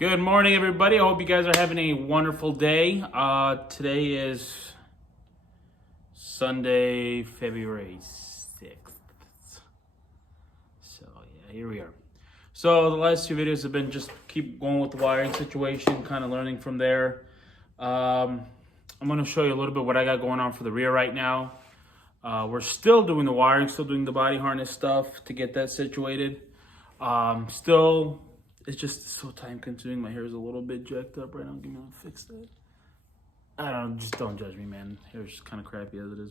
Good morning, everybody. I hope you guys are having a wonderful day. Today is Sunday, February 6th. So, yeah, here we are. So, the last two videos have been just keep going with the wiring situation, kind of learning from there. I'm going to show you a little bit what I got going on for the rear right now. We're still doing the wiring, still doing the body harness stuff to get that situated. It's just so time consuming. My hair is a little bit jacked up right now. Give me a fix that. I don't know, just don't judge me, man. Hair's just kind of crappy as it is.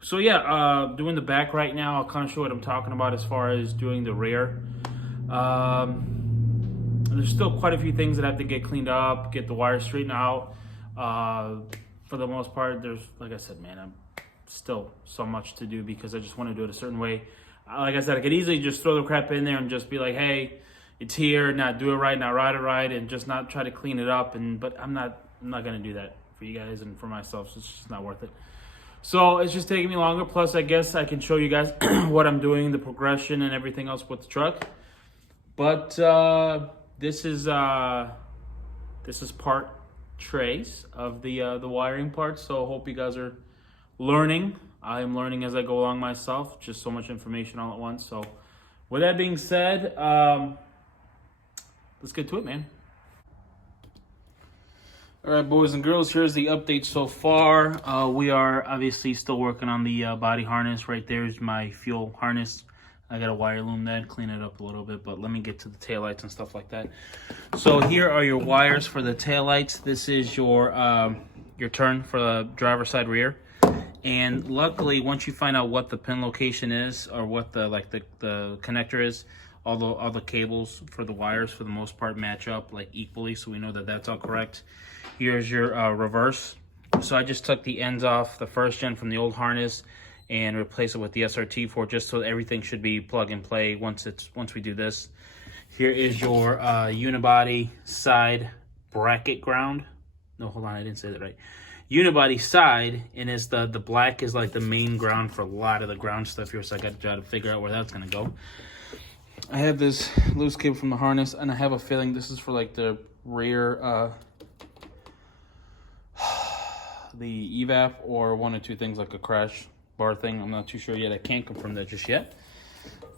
So yeah, doing the back right now. I'll kind of show what I'm talking about as far as doing the rear. There's still quite a few things that have to get cleaned up, get the wires straightened out. For the most part, there's, like I said, man, I'm still so much to do because I just want to do it a certain way. Like I said, I could easily just throw the crap in there and just be like, hey, it's here, not do it right, not ride it right, and just not try to clean it up. But I'm not gonna do that for you guys and for myself. So it's just not worth it. So it's just taking me longer. Plus, I guess I can show you guys what I'm doing, the progression and everything else with the truck. But this is part trace of the wiring part. So I hope you guys are learning. I am learning as I go along myself. Just so much information all at once. So with that being said, let's get to it, man. All right, boys and girls, here's the update so far. We are obviously still working on the body harness. Right there is my fuel harness. I got to wire loom that, clean it up a little bit, but let me get to the taillights and stuff like that. So here are your wires for the taillights. This is your turn for the driver's side rear. And luckily, once you find out what the pin location is or what the connector is, all the cables for the wires for the most part match up like equally, so we know that that's all correct. Here's your reverse. So I just took the ends off the first gen from the old harness and replace it with the SRT-4 just so everything should be plug and play once we do this. Here is your unibody side bracket ground. No, hold on, I didn't say that right. Unibody side, and it's the black is like the main ground for a lot of the ground stuff here, so I got to try to figure out where that's gonna go. I have this loose cable from the harness, and I have a feeling this is for like the rear, the evap, or one or two things like a crash bar thing. I'm not too sure yet. I can't confirm that just yet.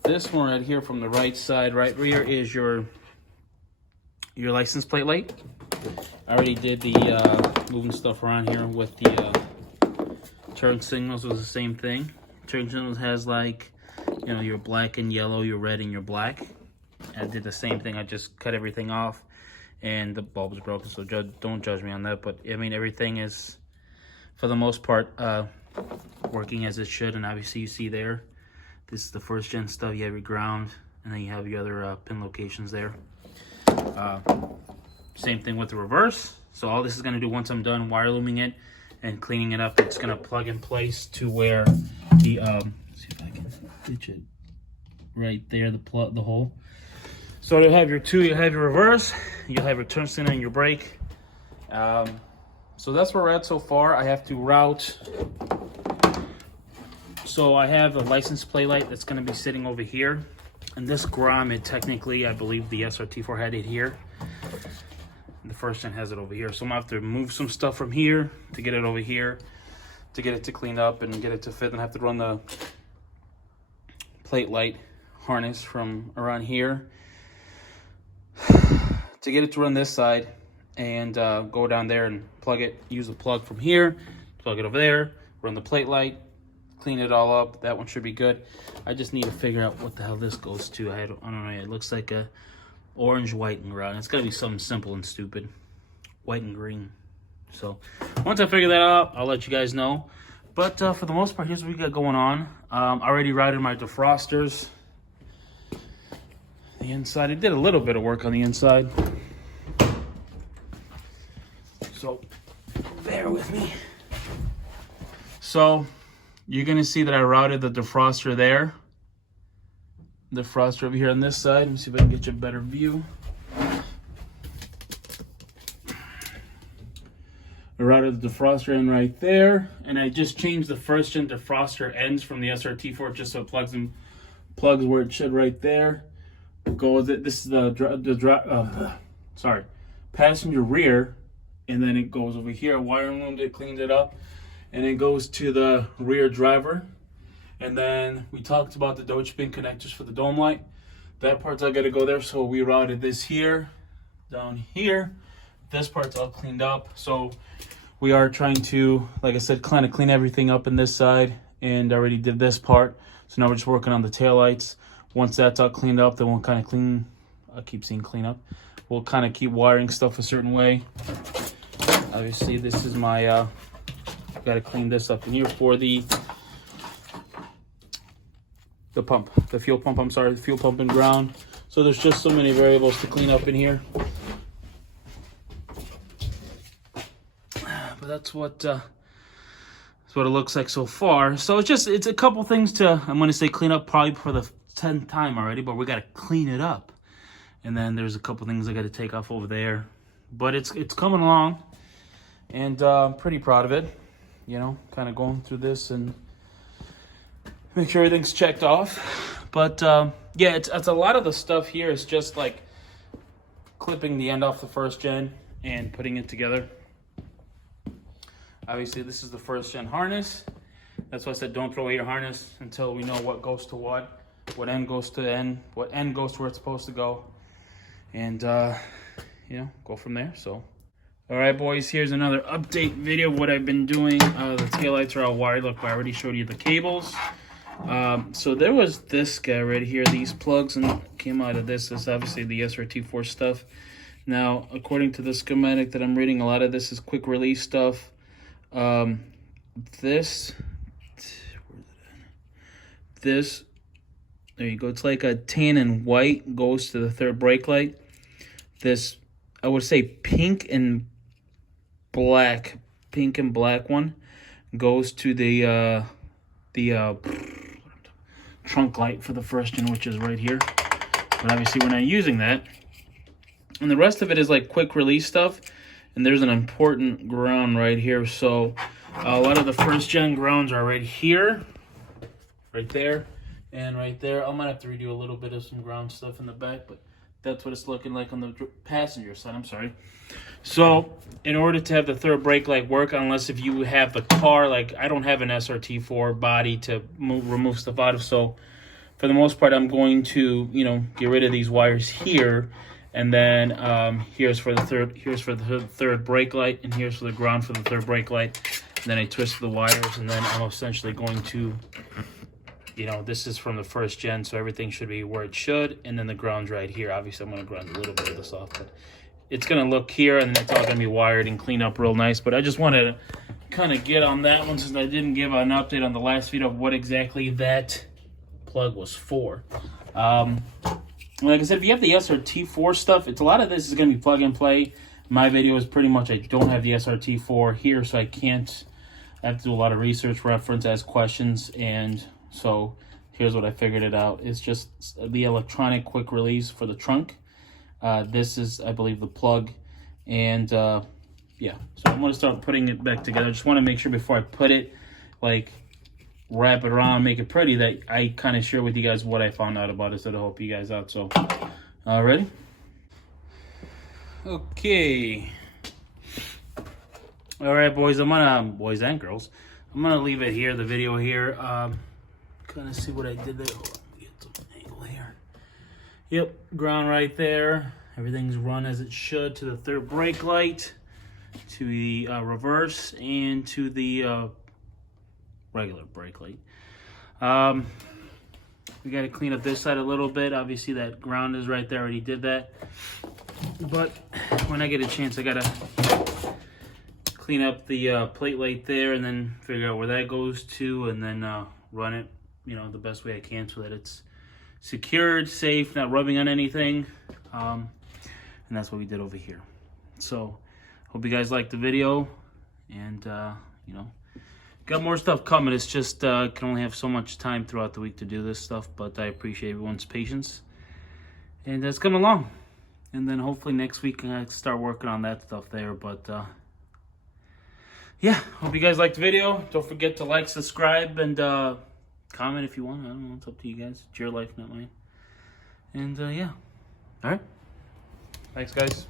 This one right here from the right side, right rear, is your license plate light. I already did the moving stuff around here with the turn signals. Was the same thing. Turn signals has like, you know, your black and yellow, your red and your black. I did the same thing. I just cut everything off and the bulb is broken, so don't judge me on that. But I mean, everything is, for the most part, working as it should. And obviously you see there, this is the first gen stuff. You have your ground, and then you have your other pin locations there. Same thing with the reverse. So all this is going to do once I'm done wire looming it and cleaning it up, it's going to plug in place to where the see if I can reach it right there, the hole. So you'll have you'll have your reverse, you'll have your turn signal and your brake. So that's where we're at so far. I have to route. So I have a license plate light that's going to be sitting over here, and this grommet, technically, I believe the SRT-4 had it here. The first gen has it over here, so I'm gonna have to move some stuff from here to get it over here, to get it to clean up and get it to fit. And I have to run the plate light harness from around here to get it to run this side, and go down there and plug it, use the plug from here, plug it over there, run the plate light, clean it all up. That one should be good. I just need to figure out what the hell this goes to. I don't know. It looks like a orange, white, and brown. It's got to be something simple and stupid. White and green. So once I figure that out, I'll let you guys know. But for the most part, here's what we got going on. I already routed my defrosters. The inside, I did a little bit of work on the inside. So bear with me. So you're going to see that I routed the defroster there. The defroster over here on this side. Let me see if I can get you a better view. I routed the defroster in right there, and I just changed the first gen defroster ends from the SRT-4 just so it plugs where it should right there. goes. This is sorry, passenger rear, and then it goes over here. Wire loom that cleaned it up, and it goes to the rear driver. And then we talked about the Deutsche pin connectors for the dome light. That part's all got to go there. So we routed this here, down here. This part's all cleaned up. So we are trying to, like I said, kind of clean everything up in this side, and I already did this part. So now we're just working on the taillights. Once that's all cleaned up, then we'll kind of clean, I keep saying clean up. We'll kind of keep wiring stuff a certain way. Obviously, this is my, I've got to clean this up in here for the pump, the fuel pump, I'm sorry, the fuel pump and ground. So there's just so many variables to clean up in here. But that's what it looks like so far. So it's a couple things to, I'm going to say clean up probably for the 10th time already, but we got to clean it up. And then there's a couple things I got to take off over there. But it's coming along, and I'm pretty proud of it. You know, kind of going through this and make sure everything's checked off. But yeah, it's a lot of the stuff here is just like clipping the end off the first gen and putting it together. Obviously, this is the first gen harness. That's why I said don't throw away your harness until we know what goes to what end goes to end, what end goes to where it's supposed to go, and you know, go from there. So, all right, boys, here's another update video of what I've been doing. The taillights are all wired. Look, I already showed you the cables. So there was this guy right here, these plugs, and came out of this. This is obviously the SRT-4 stuff. Now, according to the schematic that I'm reading, a lot of this is quick release stuff. This, there you go. It's like a tan and white goes to the third brake light. This, I would say pink and black one goes to the trunk light for the first gen, which is right here. But obviously we're not using that. And the rest of it is like quick release stuff. And there's an important ground right here. So a lot of the first gen grounds are right here, right there, and right there. I might have to redo a little bit of some ground stuff in the back, but that's what it's looking like on the passenger side. I'm sorry. So in order to have the third brake light work, unless if you have the car, like I don't have an SRT-4 body to remove stuff out of, so for the most part I'm going to, you know, get rid of these wires here, and then here's for the third brake light, and here's for the ground for the third brake light. And then I twist the wires, and then I'm essentially going to, you know, this is from the first gen, so everything should be where it should, and then the ground's right here. Obviously I'm going to ground a little bit of this off, but it's going to look here, and it's all going to be wired and cleaned up real nice. But I just wanted to kind of get on that one, since I didn't give an update on the last video of what exactly that plug was for. Like I said, if you have the SRT-4 stuff, it's a lot of this is going to be plug and play. My video is pretty much, I don't have the SRT-4 here, so I have to do a lot of research, reference, ask questions, and so here's what I figured it out. It's just the electronic quick release for the trunk. This is, I believe, the plug, and yeah, so I'm going to start putting it back together. I just want to make sure before I put it, like, wrap it around, make it pretty, that I kind of share with you guys what I found out about it, so to help you guys out. So, ready? Okay. All right, boys. Boys and girls, I'm gonna leave it here, the video here. Kind of see what I did there. Hold on, let me get some angle here. Yep, ground right there. Everything's run as it should to the third brake light, to the reverse, and to the regular brake light. We got to clean up this side a little bit. Obviously that ground is right there, already did that, but when I get a chance I gotta clean up the plate light there, and then figure out where that goes to, and then run it, you know, the best way I can so that it's secured, safe, not rubbing on anything, and that's what we did over here. So hope you guys liked the video, and you know, got more stuff coming. It's just can only have so much time throughout the week to do this stuff, but I appreciate everyone's patience, and it's coming along. And then hopefully next week I can start working on that stuff there. But yeah, hope you guys liked the video. Don't forget to like, subscribe, and comment if you want. I don't know, it's up to you guys. It's your life, not mine. And yeah. All right. Thanks, guys.